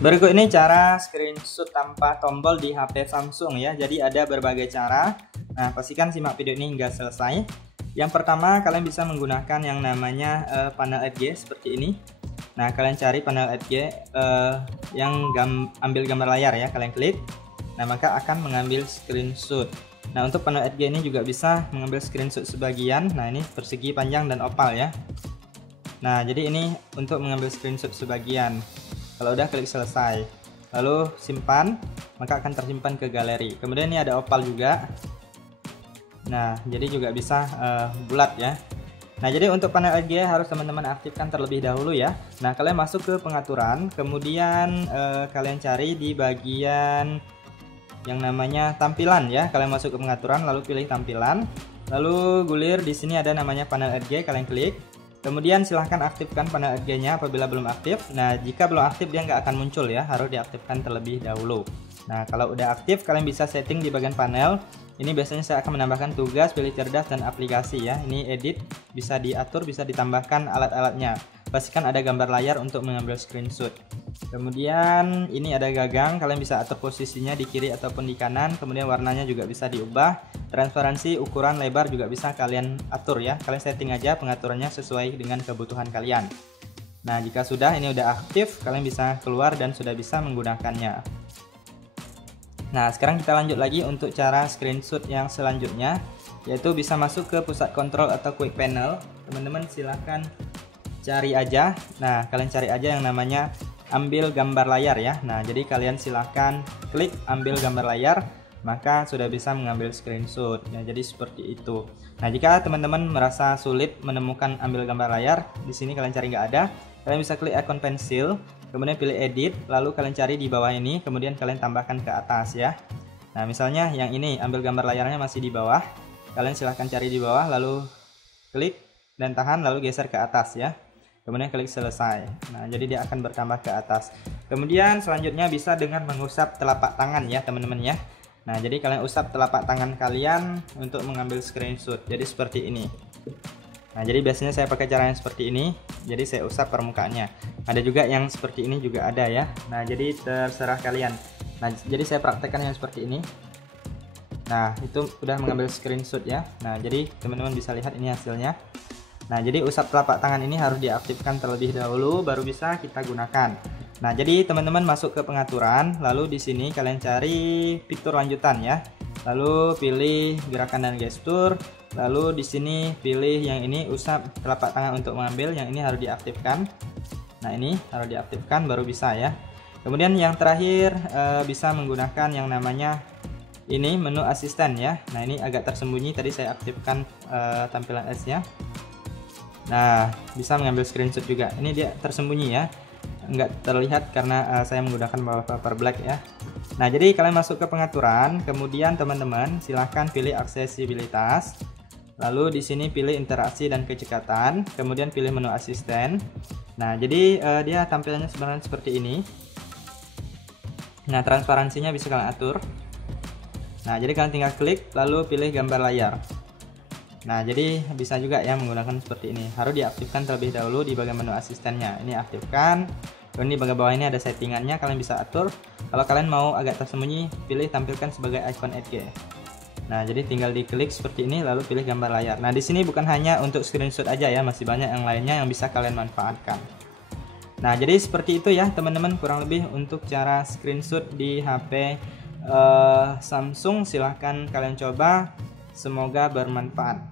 Berikut ini cara screenshot tanpa tombol di HP Samsung ya. Jadi ada berbagai cara. Nah, pastikan simak video ini hingga selesai. Yang pertama, kalian bisa menggunakan yang namanya panel Edge seperti ini. Nah, kalian cari panel Edge yang ambil gambar layar ya, kalian klik. Nah, maka akan mengambil screenshot. Nah, untuk panel Edge ini juga bisa mengambil screenshot sebagian. Nah, ini persegi, panjang, dan oval ya. Nah, jadi ini untuk mengambil screenshot sebagian. Kalau udah, klik selesai, lalu simpan, maka akan tersimpan ke galeri. Kemudian ini ada oval juga. Nah, jadi juga bisa bulat ya. Nah, jadi untuk panel RGB harus teman-teman aktifkan terlebih dahulu ya. Nah, kalian masuk ke pengaturan, kemudian kalian cari di bagian yang namanya tampilan ya. Kalian masuk ke pengaturan, lalu pilih tampilan, lalu gulir di sini ada namanya panel RGB, kalian klik. Kemudian silahkan aktifkan panel RGB-nya apabila belum aktif. Nah, jika belum aktif dia nggak akan muncul ya, harus diaktifkan terlebih dahulu. Nah, kalau udah aktif kalian bisa setting di bagian panel. Ini biasanya saya akan menambahkan tugas, pilih cerdas, dan aplikasi ya. Ini edit, bisa diatur, bisa ditambahkan alat-alatnya. Pastikan ada gambar layar untuk mengambil screenshot. Kemudian ini ada gagang, kalian bisa atur posisinya di kiri ataupun di kanan. Kemudian warnanya juga bisa diubah. Transparansi, ukuran, lebar juga bisa kalian atur ya. Kalian setting aja pengaturannya sesuai dengan kebutuhan kalian. Nah, jika sudah ini udah aktif, kalian bisa keluar dan sudah bisa menggunakannya. Nah, sekarang kita lanjut lagi untuk cara screenshot yang selanjutnya, yaitu bisa masuk ke pusat kontrol atau quick panel. Teman-teman silahkan cari aja. Nah, kalian cari aja yang namanya ambil gambar layar ya. Nah, jadi kalian silahkan klik ambil gambar layar, maka sudah bisa mengambil screenshot ya. Jadi seperti itu. Nah, jika teman-teman merasa sulit menemukan ambil gambar layar, di sini kalian cari nggak ada, kalian bisa klik ikon pensil, kemudian pilih edit, lalu kalian cari di bawah ini, kemudian kalian tambahkan ke atas ya. Nah, misalnya yang ini ambil gambar layarnya masih di bawah, kalian silahkan cari di bawah, lalu klik dan tahan, lalu geser ke atas ya. Kemudian klik selesai. Nah, jadi dia akan bertambah ke atas. Kemudian selanjutnya bisa dengan mengusap telapak tangan ya teman-teman ya. Nah, jadi kalian usap telapak tangan kalian untuk mengambil screenshot. Jadi seperti ini. Nah, jadi biasanya saya pakai cara yang seperti ini. Jadi saya usap permukaannya. Ada juga yang seperti ini juga ada ya. Nah, jadi terserah kalian. Nah, jadi saya praktekkan yang seperti ini. Nah, itu udah mengambil screenshot ya. Nah, jadi teman-teman bisa lihat ini hasilnya. Nah, jadi usap telapak tangan ini harus diaktifkan terlebih dahulu baru bisa kita gunakan. Nah, jadi teman-teman masuk ke pengaturan, lalu di sini kalian cari fitur lanjutan ya. Lalu pilih gerakan dan gestur, lalu di sini pilih yang ini usap telapak tangan untuk mengambil, yang ini harus diaktifkan. Nah, ini harus diaktifkan baru bisa ya. Kemudian yang terakhir bisa menggunakan yang namanya ini menu asisten ya. Nah, ini agak tersembunyi, tadi saya aktifkan tampilan S-nya. Nah, bisa mengambil screenshot juga. Ini dia tersembunyi ya, nggak terlihat karena saya menggunakan wallpaper black ya. Nah, jadi kalian masuk ke pengaturan, kemudian teman-teman silahkan pilih aksesibilitas, lalu di sini pilih interaksi dan kecekatan, kemudian pilih menu asisten. Nah, jadi dia tampilannya sebenarnya seperti ini. Nah, transparansinya bisa kalian atur. Nah, jadi kalian tinggal klik lalu pilih gambar layar. Nah, jadi bisa juga ya menggunakan seperti ini. Harus diaktifkan terlebih dahulu di bagian menu asistennya. Ini aktifkan. Dan di bagian bawah ini ada settingannya, kalian bisa atur. Kalau kalian mau agak tersembunyi, pilih tampilkan sebagai icon Edge. Nah, jadi tinggal diklik seperti ini lalu pilih gambar layar. Nah, di sini bukan hanya untuk screenshot aja ya, masih banyak yang lainnya yang bisa kalian manfaatkan. Nah, jadi seperti itu ya teman-teman, kurang lebih untuk cara screenshot di HP Samsung. Silahkan kalian coba, semoga bermanfaat.